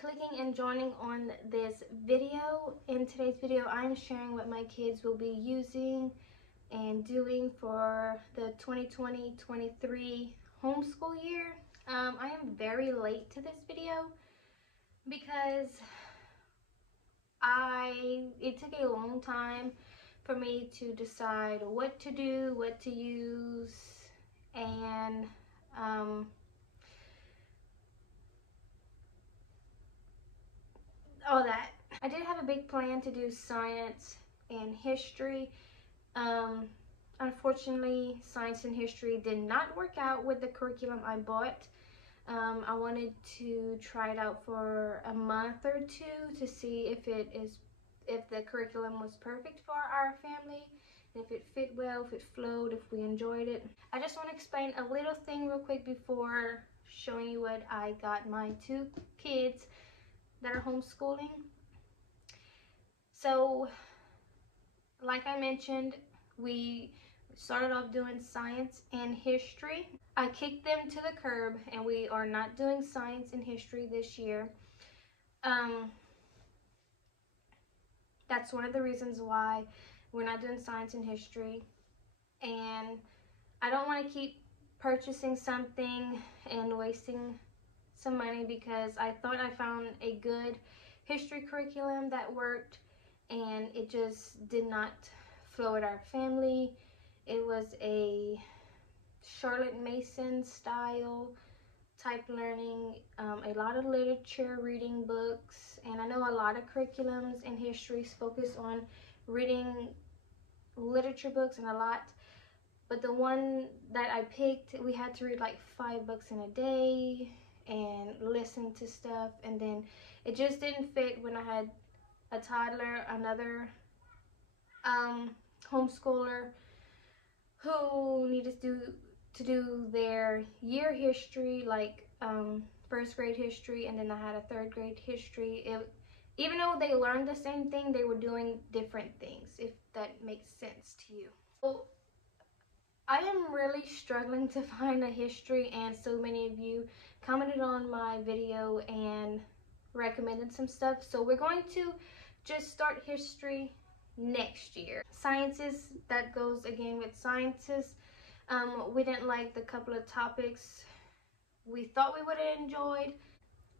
clicking and joining on this video. In today's video, I'm sharing what my kids will be using and doing for the 2020-23 homeschool year. I am very late to this video because it took a long time for me to decide what to do, what to use, and all that. I did have a big plan to do science and history. Unfortunately, science and history did not work out with the curriculum I bought. I wanted to try it out for a month or two to see if the curriculum was perfect for our family, and if it fit well, if it flowed, if we enjoyed it. I just want to explain a little thing real quick before showing you what I got my two kids that are homeschooling. So, like I mentioned, we started off doing science and history. I kicked them to the curb and we are not doing science and history this year. That's one of the reasons why we're not doing science and history. And I don't want to keep purchasing something and wasting some money, because I thought I found a good history curriculum that worked, and it just did not flow with our family. It was a Charlotte Mason style type learning, a lot of literature, reading books, and I know a lot of curriculums in history focus on reading literature books and a lot, but the one that I picked, we had to read like 5 books in a day and listen to stuff, and then it just didn't fit when I had a toddler, another homeschooler who needed to do their year history, like first grade history, and then I had a 3rd grade history. Even though they learned the same thing, they were doing different things, if that makes sense to you. So I am really struggling to find a history, and so many of you commented on my video and recommended some stuff. So we're going to just start history next year. Sciences, that goes again with sciences. We didn't like the couple of topics we thought we would have enjoyed.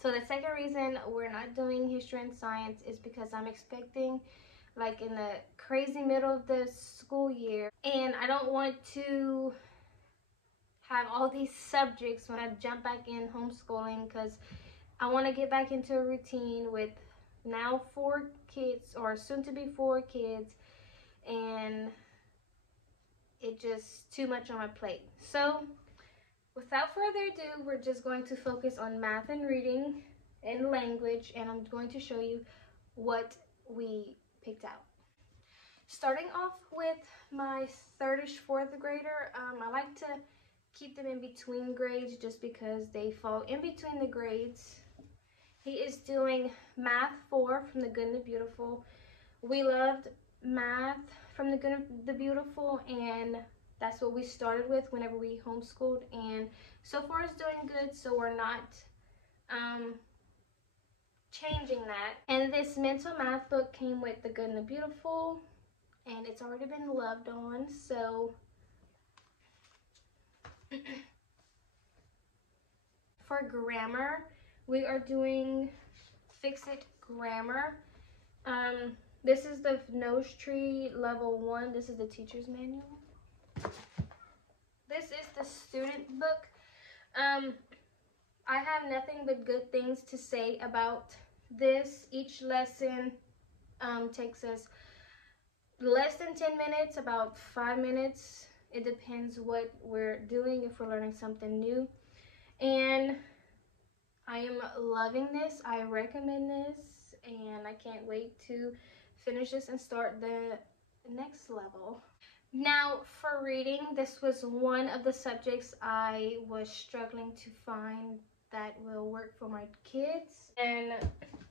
So the second reason we're not doing history and science is because I'm expecting, like, in the crazy middle of the school year, and I don't want to have all these subjects when I jump back in homeschooling, because I want to get back into a routine with now 4 kids, or soon to be 4 kids, and it's just too much on my plate. So without further ado, we're just going to focus on math and reading and language, and I'm going to show you what we picked out. Starting off with my 3rd-ish, 4th grader, I like to keep them in between grades just because they fall in between the grades. He is doing Math 4 from The Good and the Beautiful. We loved math from The Good and the Beautiful, and that's what we started with whenever we homeschooled, and so far it's doing good, so we're not changing that. And this mental math book came with The Good and the Beautiful, and it's already been loved on. So for grammar, we are doing Fix-It Grammar. This is the Nose Tree Level 1. This is the teacher's manual. This is the student book. I have nothing but good things to say about this. Each lesson takes us less than 10 minutes, about 5 minutes. It depends what we're doing, if we're learning something new. And I am loving this. I recommend this, and I can't wait to finish this and start the next level. Now for reading, this was one of the subjects I was struggling to find that will work for my kids. And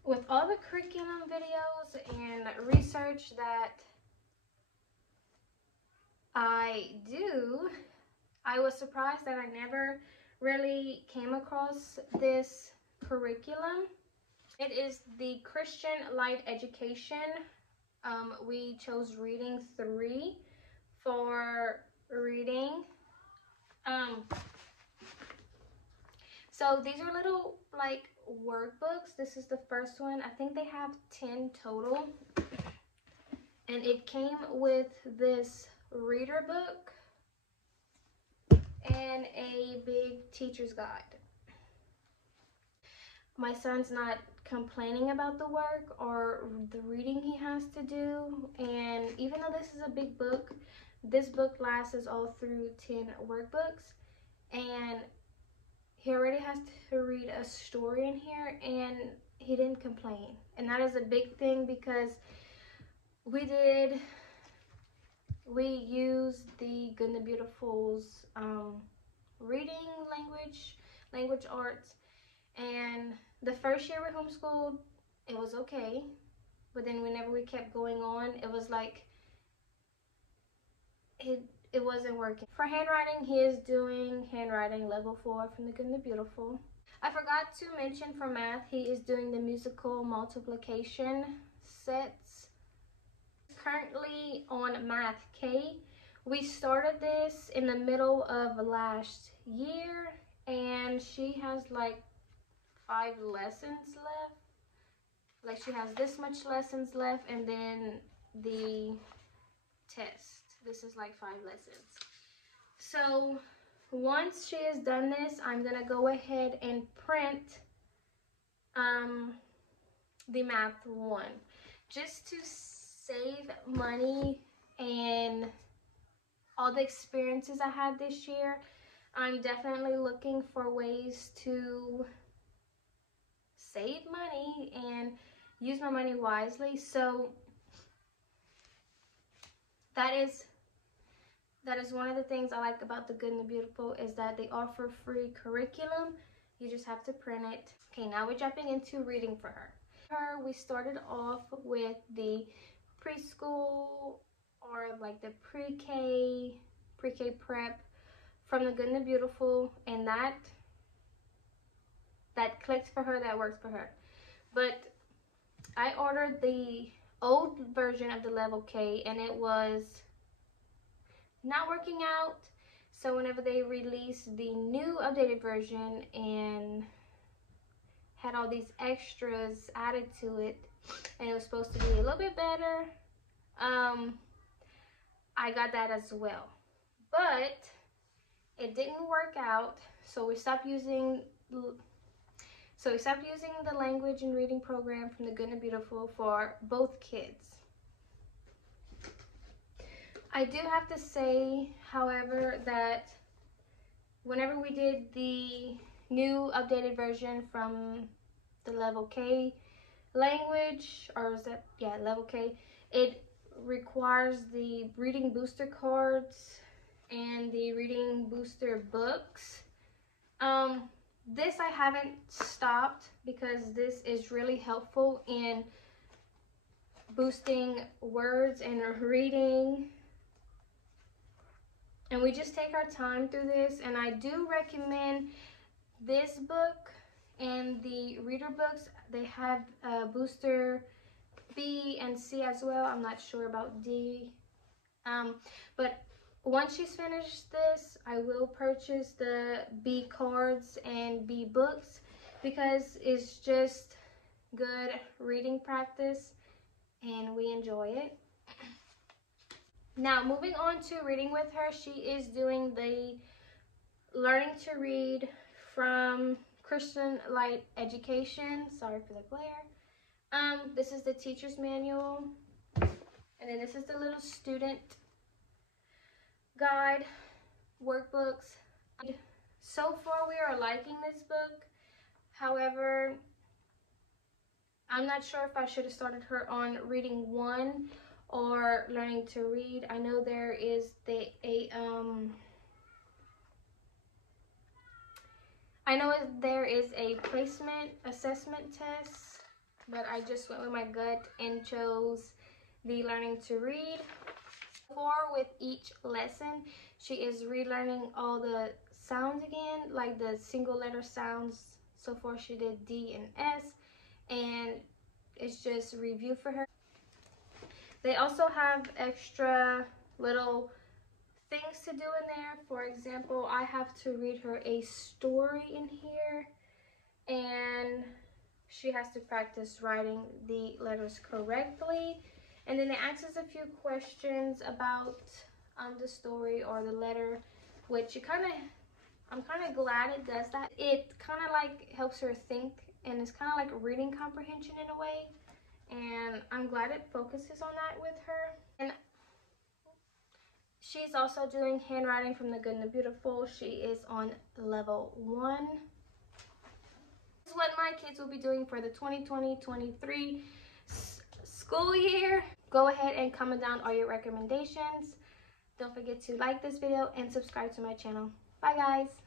with all the curriculum videos and research that I do, I was surprised that I never really came across this curriculum. It is the Christian Light Education. We chose reading 3 for reading. So these are little like workbooks. This is the first one. I think they have 10 total. And it came with this reader book and a big teacher's guide. My son's not complaining about the work or the reading he has to do, and even though this is a big book, this book lasts all through 10 workbooks, and he already has to read a story in here, and he didn't complain. And that is a big thing because we used the Good and the Beautiful's reading language arts, and the first year we homeschooled, it was okay, but then whenever we kept going on, it was like it wasn't working. For handwriting, he is doing handwriting level 4 from the Good and the Beautiful. I forgot to mention for math, he is doing the musical multiplication sets. Currently on Math K. We started this in the middle of last year, and she has like 5 lessons left. Like she has this much lessons left, and then the test. This is like 5 lessons. So once she has done this, I'm gonna go ahead and print the Math 1 just to save money and all the experiences I had this year. I'm definitely looking for ways to save money and use my money wisely. So that is one of the things I like about the Good and the Beautiful, is that they offer free curriculum. You just have to print it. Okay, now we're jumping into reading for her. We started off with the preschool, or like the pre-K prep from the Good and the Beautiful, and that clicks for her, that works for her. But I ordered the old version of the level K, and it was not working out. So whenever they released the new updated version and had all these extras added to it, and it was supposed to be a little bit better, I got that as well. But it didn't work out, so we stopped using the language and reading program from the Good and Beautiful for both kids. I do have to say, however, that whenever we did the new updated version from the level K language, or is that, yeah, level K, it requires the reading booster cards and the reading booster books. This I haven't stopped because this is really helpful in boosting words and reading. And we just take our time through this, and I do recommend this book and the reader books. They have booster B and C as well. I'm not sure about D. But once she's finished this, I will purchase the B cards and B books, because it's just good reading practice and we enjoy it. Now, moving on to reading with her, she is doing the Learning to Read from Christian Light Education. Sorry for the glare. This is the teacher's manual, and then this is the little student guide workbooks. So far we are liking this book. However, I'm not sure if I should have started her on reading 1 or learning to read. I know there is a placement assessment test, but I just went with my gut and chose the learning to read. With each lesson, she is relearning all the sounds again, like the single letter sounds. So far she did D and S, and It's just review for her. They also have extra little things to do in there. For example, I have to read her a story in here, and she has to practice writing the letters correctly. And then it asks us a few questions about the story or the letter, which I'm kind of glad it does that. It kind of like helps her think, and it's kind of like reading comprehension in a way. And I'm glad it focuses on that with her. And she's also doing handwriting from the Good and the Beautiful. She is on level 1. This is what my kids will be doing for the 2020-23 school year. Go ahead and comment down all your recommendations. Don't forget to like this video and subscribe to my channel. Bye guys.